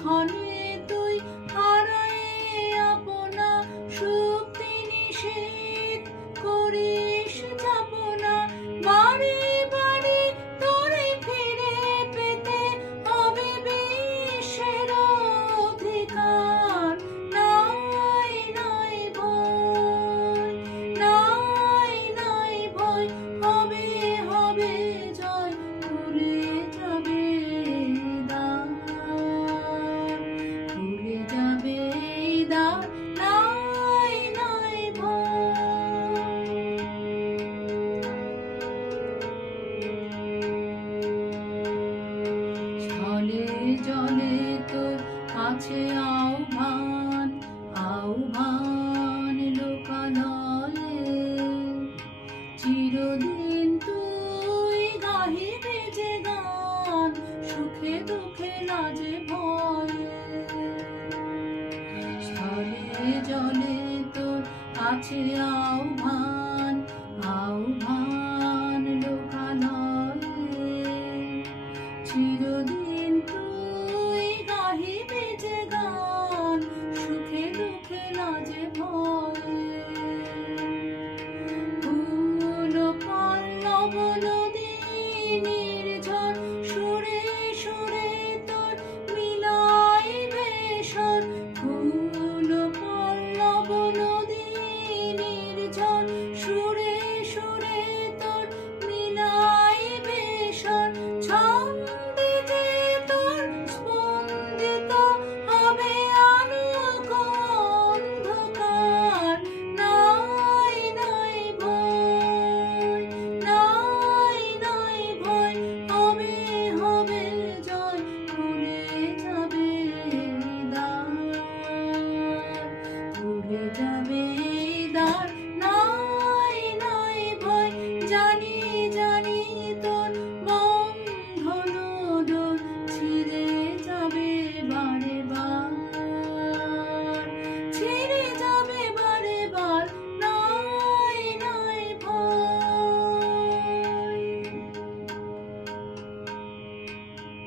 ক্ষণে তুই হারাই আপনা, শক্তি নিষেধ করিস যাপনা। বারে বারে তোরে ফিরে পেতে হবে বিশ্বের অধিকার। নাই নাই ভয়, নাই নাই ভয়, হবে হবে জয়, খুলে যাবে দ্বার, খুলে যাবে দ্বার, নাই নাই ভয়। স্থলে জলে তোর কাছে আহ্বান, আহ্বান লোকালয়ে। চিরদিন তুই গাহিবি যে গান, সুখে দুঃখে লাজে ভয়ে। স্থলে জলে তোর কাছে আহ্বান, আহ্বান লোকালয়ে। চিরদিন তুই গাহিবি যে গান, সুখে দুঃখে লাজে ভয়ে। ফুল পল্লব